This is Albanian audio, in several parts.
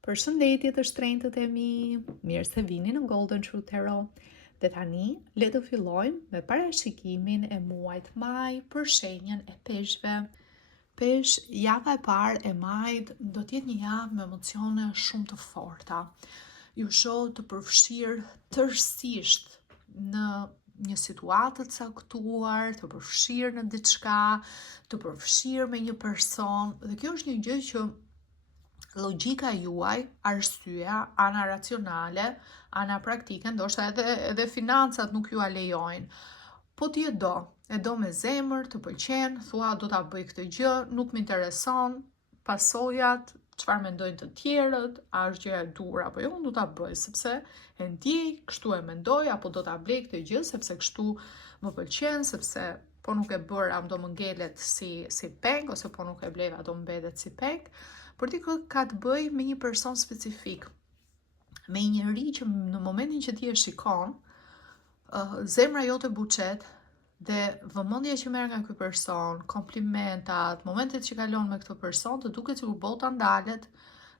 Përshëndetje të shtrenjtët e mi, mirë se vini në Golden Truth Tarot. Dhe tani, le të fillojmë me parashikimin e muajit maj për shenjën e peshqve. Pesh, java e parë e majit do t'jetë një javë me emocione shumë të forta. Ju shoh të përfshirë tërësisht në një situatë të caktuar, të përfshirë në diçka, të përfshirë me një person, dhe kjo është një gjë që logjika juaj, arsyeja, ana racionale, ana praktike, ndoshta edhe financat nuk ju a lejojnë. Po ti e do me zemër, të pëlqen, thua do ta bëj këtë gjë, nuk më intereson pasojat, çfarë mendojnë të tjerët, a është gjëja e duhur apo jo, unë do ta bëj sepse e ndjej, kështu e mendoj, apo do ta blej këtë gjë sepse kështu më pëlqen, sepse po nuk e bëra do më ngelet si peng, ose po nuk e bleva do mbetet si peng. Por ti ka të bëj me një person specifik, me një njeri që në momentin që ti e shikon, zemra jote buqet dhe vëmendja që merr nga ky person, komplimentat, momentet që kalon me këtë person, të duket sikur bota ndalet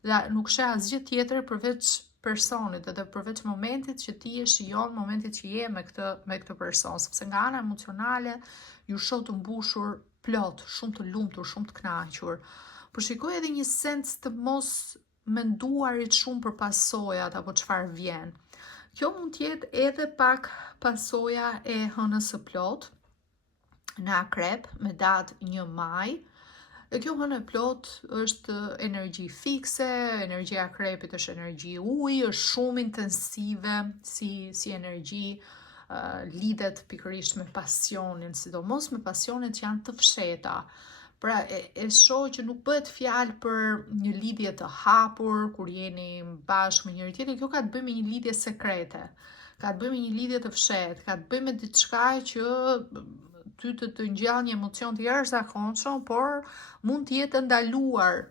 dhe nuk sheh asgjë tjetër përveç personit, edhe përveç momentit që ti e shijon, momentit që je me këtë person, sepse nga ana emocionale ju shoh të mbushur plot, shumë të lumtur, shumë të kënaqur. Por shikoj edhe një sens të mos menduarit shumë për pasojat apo çfarë vjen. Kjo mund t'jetë edhe pak pasoja e hënës së plot në akrep me datë 1 maj. Dhe kjo hënë e plot është energji fikse, energjia e akrepit është energji ujë, është shumë intensive si energji, lidhet pikërisht me pasionin, sidomos me pasionet që janë të fsheta. Pra e shoh që nuk bëhet fjalë për një lidhje të hapur, kur jeni bashkë me njëri tjetrin, kjo ka të bëjë me një lidhje sekrete, ka të bëjë me një lidhje të fshehtë, ka të bëjë me diçka që ty të ngjall një emocion të jashtëzakonshëm, por mund të jetë ndaluar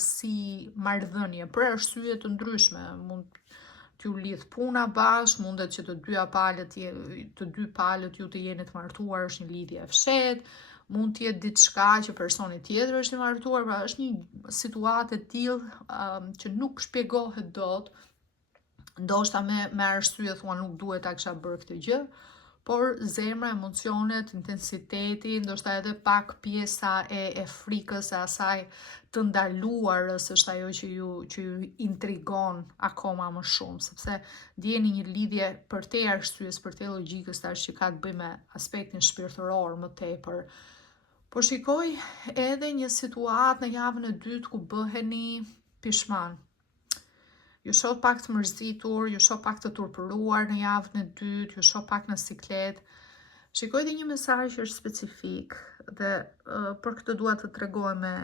si marrëdhënie për arsye të ndryshme. Mund t'ju lidh puna bashkë, mundet që të dy palët ju të jeni të martuar, është një lidhje e fshehtë. Mund t'jetë diçka që personi tjetër është i martuar, pra është një situatë e tillë që nuk shpjegohet dot. Ndoshta me arsye thua nuk duhet ta kisha bërë këtë gjë, por zemra, emocionet, intensiteti, ndoshta edhe pak pjesa e frikës, e asaj të ndaluarës është ajo që ju intrigon akoma më shumë, sepse ndjeni një lidhje për te arsyes, për te logjikës tash që ka të bëjë me aspektin shpirtëror më tepër. Po shikoj edhe një situatë në javën e dytë ku bëheni pishman. Ju shoh pak të mërzitur, ju shoh pak të turpëruar në javën e dytë, ju shoh pak në siklet. Shikoj edhe një mesazh që është specifik dhe për këtë dua të tregoj me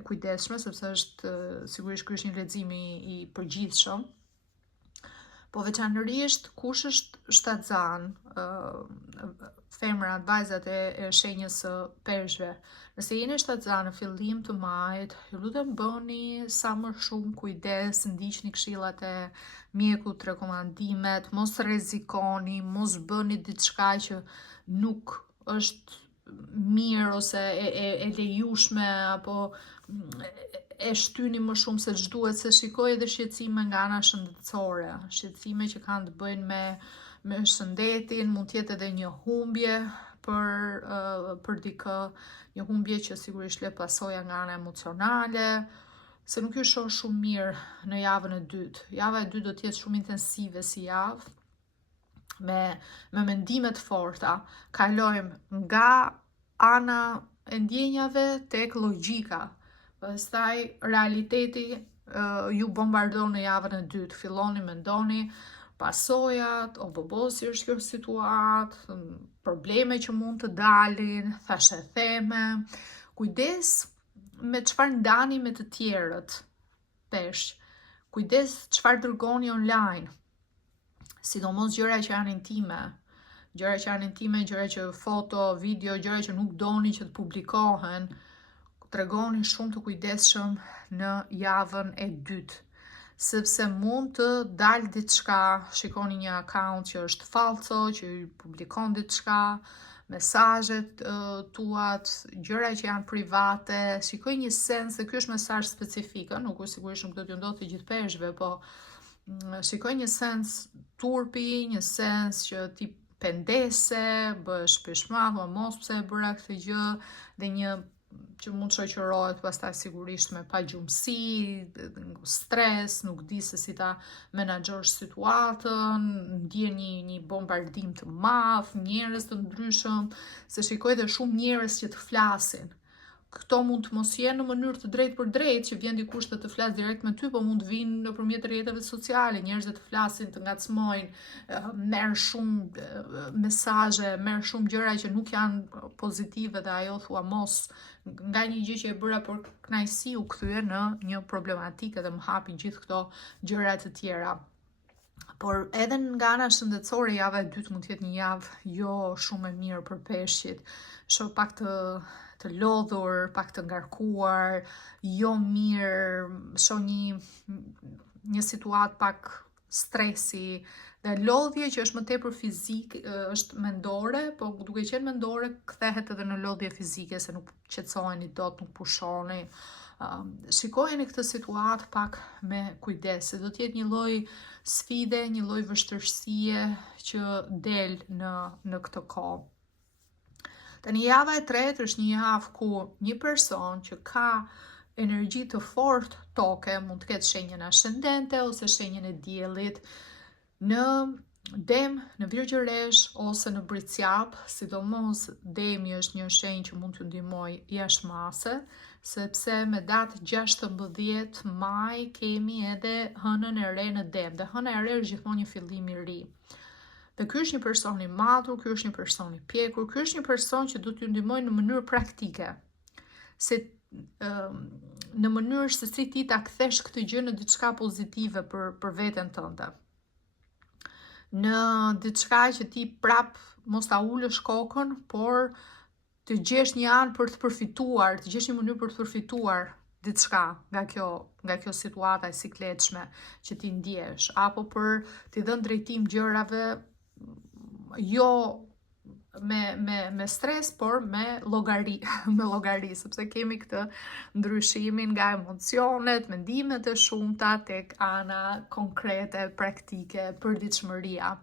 e kujdesshme, sepse është sigurisht ky është një lexim i përgjithshëm. Po veçanërisht kush është shtatzan, femrat, vajzat e shenjës së peshqve. Nëse jeni shtatzan në fillim të majit, ju lutem bëni sa më shumë kujdes, ndiqni këshillat e mjekut, rekomandimet, mos rrezikoni, mos bëni diçka që nuk është mirë ose e lejushme, apo e shtyni më shumë se ç'duhet, se shikoj edhe shqetësime nga ana shëndetësore, shqetësime që kanë të bëjnë me shëndetin, mund të jetë edhe një humbje për dikë, një humbje që sigurisht le pasoja nga ana emocionale, se nuk ju shoh shumë mirë në javën e dytë. Java e dytë do të jetë shumë intensive si javë, me mendime të forta. Kalojmë nga ana e ndjenjave tek logjika. Pastaj realiteti ju bombardon në javën e dytë. Filloni mendoni pasojat, o bobosi është kjo situatë, probleme që mund të dalin, thashe theme. Kujdes me çfarë ndani me të tjerët peshq. Kujdes çfarë dërgoni online. Sidomos gjëra që janë intime, gjëra që foto, video, gjëra që nuk doni që të publikohen, tregoni shumë të kujdesshëm në javën e dytë, sepse mund të dalë diçka, shikoni një account që është falso, që publikon diçka, mesazhet tuat, gjëra që janë private, shikoj një sens, dhe ky është mesazh specifik, nuk është sigurisht nuk do t'ju ndodhë të gjithë peshqve, po shikoj një sens turpi, një sens që ti pendese, bësh peshmallë, mos pse e bëra këtë gjë, dhe një që mund shoqërohet pastaj sigurisht me pagjumësi, stres, nuk di se si ta menaxhosh situatën, ndjen një bombardim të madh, njerëz të ndryshëm, se shikoj dhe shumë njerëz që të flasin. Këto mund të mos jenë në mënyrë të drejtë për drejtë, që vjen dikush të flasë direkt me ty, po mund të vinë nëpërmjet rrjeteve sociale, njerëz të flasin, të ngacmojnë, merr shumë mesazhe, merr shumë gjëra që nuk janë pozitive dhe ajo thua mos, nga një gjë që e bëra për kënaqësi u kthye në një problematikë dhe më hapi gjithë këto gjëra të tjera. Por edhe nga ana shëndetësore, java e dytë mund të jetë një javë jo shumë e mirë për peshqit. Shoh pak të lodhur, pak të ngarkuar, jo mirë, shoh një situatë pak stresi, dhe lodhje që është më tepër fizik, është mendore, po duke qenë mendore kthehet edhe në lodhje fizike, se nuk qetësoheni dot, nuk pushoni. Shikojeni këtë situatë pak me kujdes, se do të jetë një lloj sfide, një lloj vështirësie që del në këtë kohë. Tani java e tretë është një javë ku një person që ka energji të fortë toke, mund të ketë shenjën ascendente ose shenjën e diellit në Dem, në Virgjëresh ose në Bricjap, sidomos Demi është një shenjë që mund t'ju ndihmojë jashtëmase, sepse me datë 16 maj kemi edhe hënën e re në Dem, dhe hëna e re është gjithmonë një fillim i ri. Dhe ky është një person i matur, ky është një person i pjekur, ky është një person që do t'ju ndihmojë në mënyrë praktike, se në mënyrë se si ti ta kthesh këtë gjë në diçka pozitive për veten tënde. Në diçka që ti prap mos ta ulësh kokën, por të gjesh një anë për të përfituar, të gjesh një mënyrë për të përfituar diçka nga kjo situata e sikletshme që ti ndjesh, apo për t'i dhënë drejtim gjërave jo me stres, por me llogari, sepse kemi këtë ndryshimin nga emocionet, mendimet e shumta tek ana konkrete, praktike, përditshmëria.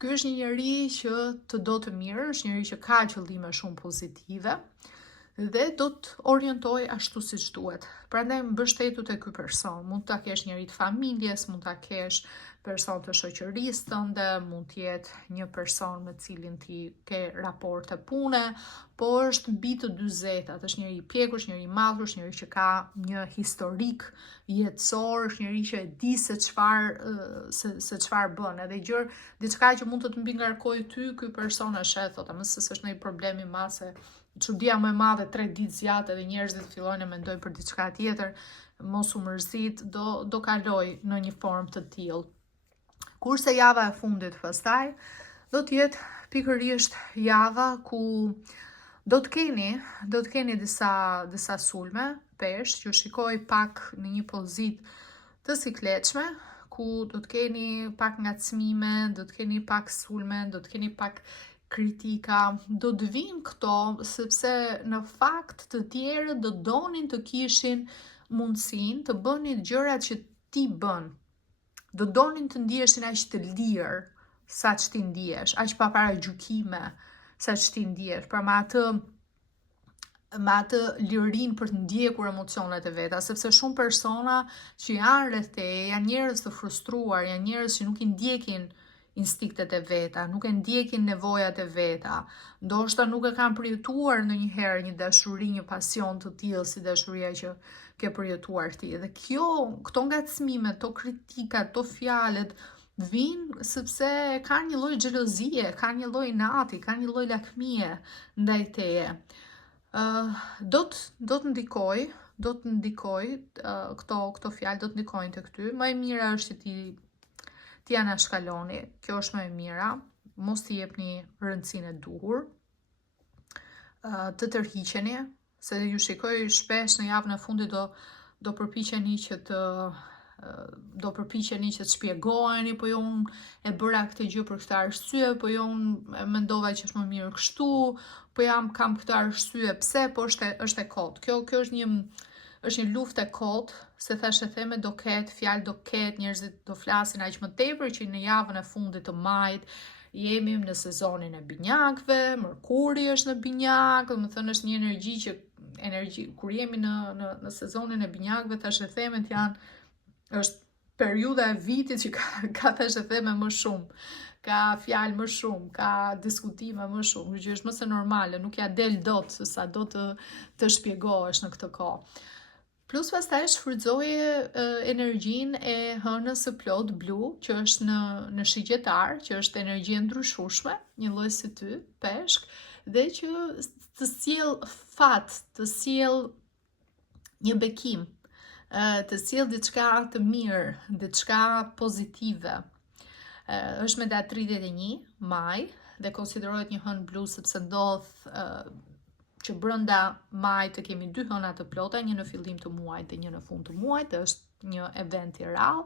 Ky është një njeri që të do të mirë, është një njeri që ka qëllime shumë pozitive dhe do të orientoj ashtu siç duhet. Prandaj mbështetu te ky person. Mund ta kesh njëri të familjes, mund ta kesh person të shoqërisë tënde, mund të jetë një person me cilin ti ke raporte pune, po është mbi të 40, është njëri i pjekur, është njëri i matur, është njëri që ka një historik jetësor, është njëri që e di se çfarë bën, edhe gjë diçka që mund të të mbi ngarkojë ty, ky person e shet, thotë, më se s'është ndonjë problem i madh, se çudia më e madhe 3 ditë zgjat edhe njerëzit fillojnë të mendojnë për diçka tjetër, mos u mërzit, do kaloj në një formë të tillë. Kurse java e fundit pastaj do të jetë pikërisht java ku do të keni disa sulme peshq, që shikoj pak në një pozitë të sikletshme, ku do të keni pak ngacmime, do të keni pak sulme, do të keni pak kritika, do të vinë këto sepse në fakt të tjerët do donin të kishin mundësinë të bënin gjërat që ti bën. Do donin të ndiheshin aq të lirë sa që ti ndihesh, aq pa paragjykime sa që ti ndihesh, pra me atë lirinë për të ndjekur emocionet e veta, sepse shumë persona që janë rreth teje janë njerëz të frustruar, janë njerëz që nuk i ndjekin instiktet e veta, nuk e ndjekin nevojat e veta, ndoshta nuk e kanë përjetuar ndonjëherë një dashuri, një pasion të tillë si dashuria që ke përjetuar ti. Dhe këto ngacmime, këto kritika, këto fjalët vinë sepse kanë një lloj xhelozie, kanë një lloj inati, kanë një lloj lakmie ndaj teje. Do të ndikoj këto fjalë do të ndikojnë tek ty. Më e mira është që ti anashkaloni, kjo është më e mira, mos t'i jepni rëndësinë e duhur, të tërhiqeni, se ju shikoj shpesh në javën e fundit do përpiqeni që të do përpiqeni që të shpjegoheni, po jo unë e bëra këtë gjë për këtë arsye, po jo unë mendova që është më mirë kështu, po kam këtë arsye pse, po është e kot. Kjo është një luftë e kot, se thash e theme do ketë, njerëzit do flasin aq më tepër që në javën e fundit të majit jemi në sezonin e binjakëve, Mërkuri është në binjak, do të thënë është një energji kur jemi në sezonin e binjakëve, thash e themet është periudha e vitit që ka thash e theme më shumë, ka fjalë më shumë, ka diskutime më shumë, që është më se normale, nuk ja del dot se sa do të shpjegohesh në këtë kohë. Plus pastaj shfrytëzoje energjinë e hënës së plot blu, që është në shigjetar, që është energji e ndryshueshme, një lloj si ty, peshk, dhe që të sjell fat, të sjell një bekim, të sjell diçka të mirë, diçka pozitive. Është me datë 31 maj dhe konsiderohet një hënë blu sepse ndodh që brënda majit të kemi 2 hëna të plota, një në fillim të muajit dhe një në fund të muajit, është një event i rrallë,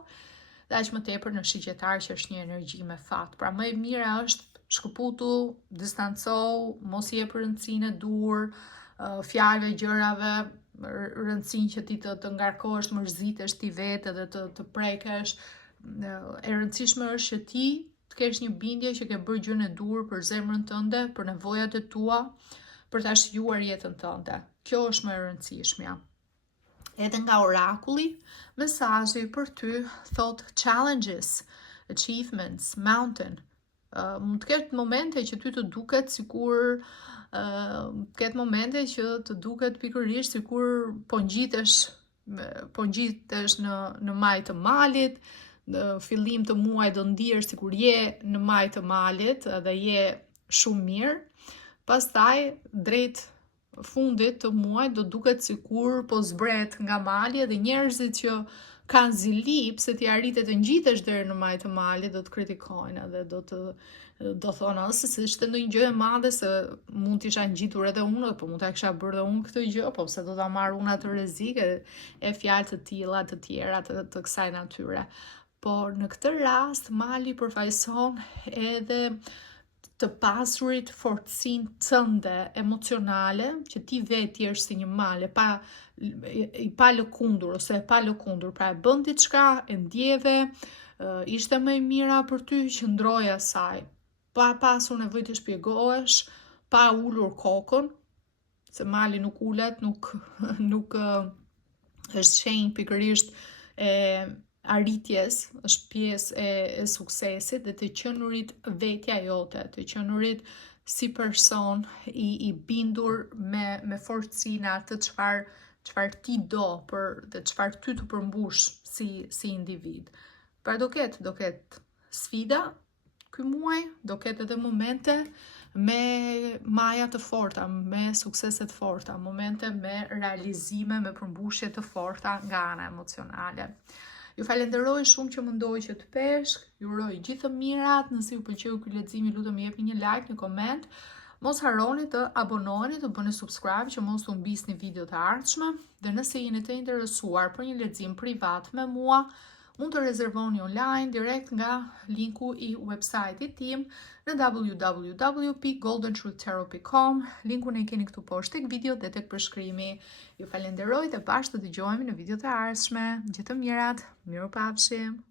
dhe aq më tepër në shigjetar që është një energji me fat. Pra më e mira është shkëputu, distancohu, mos i jep rëndësinë e dur, fjalëve, gjërave, rëndësinë që ti të ngarkohesh, mërzitesh ti vetë dhe të prekesh. E rëndësishme është që ti të kesh një bindje që ke bërë gjën e dur për zemrën tënde, për nevojat e tua, për ta shijuar jetën tënde. Kjo është më e rëndësishmja. Edhe nga orakulli, mesazhi për ty thot challenges, achievements, mountain. Mund të ketë momente që ty të duket sikur pikërisht sikur po ngjitesh në maj të malit, në fillim të muajit do ndihesh sikur je në maj të malit dhe je shumë mirë. Pastaj drejt fundit të muajit do duket sikur po zbret nga mali dhe njerëzit që kanë zili pse ti arritet të ngjitesh deri në maj të malit do të kritikojnë dhe do thonë se s'ishte ndonjë gjë e madhe, se mund t'isha ngjitur edhe unë, po mund ta kisha bërë edhe unë këtë gjë, po pse do ta marr unë atë rrezik e fjalë të tilla të tjera të kësaj natyre. Por në këtë rast mali përfaqëson edhe të pasurit fortësinë tënde emocionale, që ti vetë je si një mal, i pa lëkundur ose e pa lëkundur, pra e bën diçka, e ndjeve, ishte më e mira për ty, qëndroje asaj, pa pasur nevojë të shpjegohesh, pa ulur kokën, se mali nuk ulet, nuk është shenjë pikërisht e arritjes, është pjesë e suksesit dhe të qenurit vetja jote, të qenurit si person i bindur me fortësinë atë çfarë ti do dhe çfarë ty të përmbush si individ. Pra do ketë sfida ky muaj, do ketë edhe momente me maja të forta, me suksese të forta, momente me realizime, me përmbushje të forta nga ana emocionale. Ju falenderoj shumë që më ndoj që të peshk, ju uroj gjithë të mirat, nëse ju pëlqeu ky lexim, lutem jepni një like, një koment. Mos harroni të abonoheni, të bëni subscribe që mos u mbisni video të ardhshme, dhe nëse jeni të interesuar për një lexim privat me mua, mund të rezervoni online direkt nga linku i website-it tim në www.goldentruthtarot.com. Linkun e keni këtu poshtë tek video dhe tek përshkrimi. Ju falenderoj dhe bashkë të dëgjohemi në video të ardhshme. Gjithë të mirat, mirupafshim.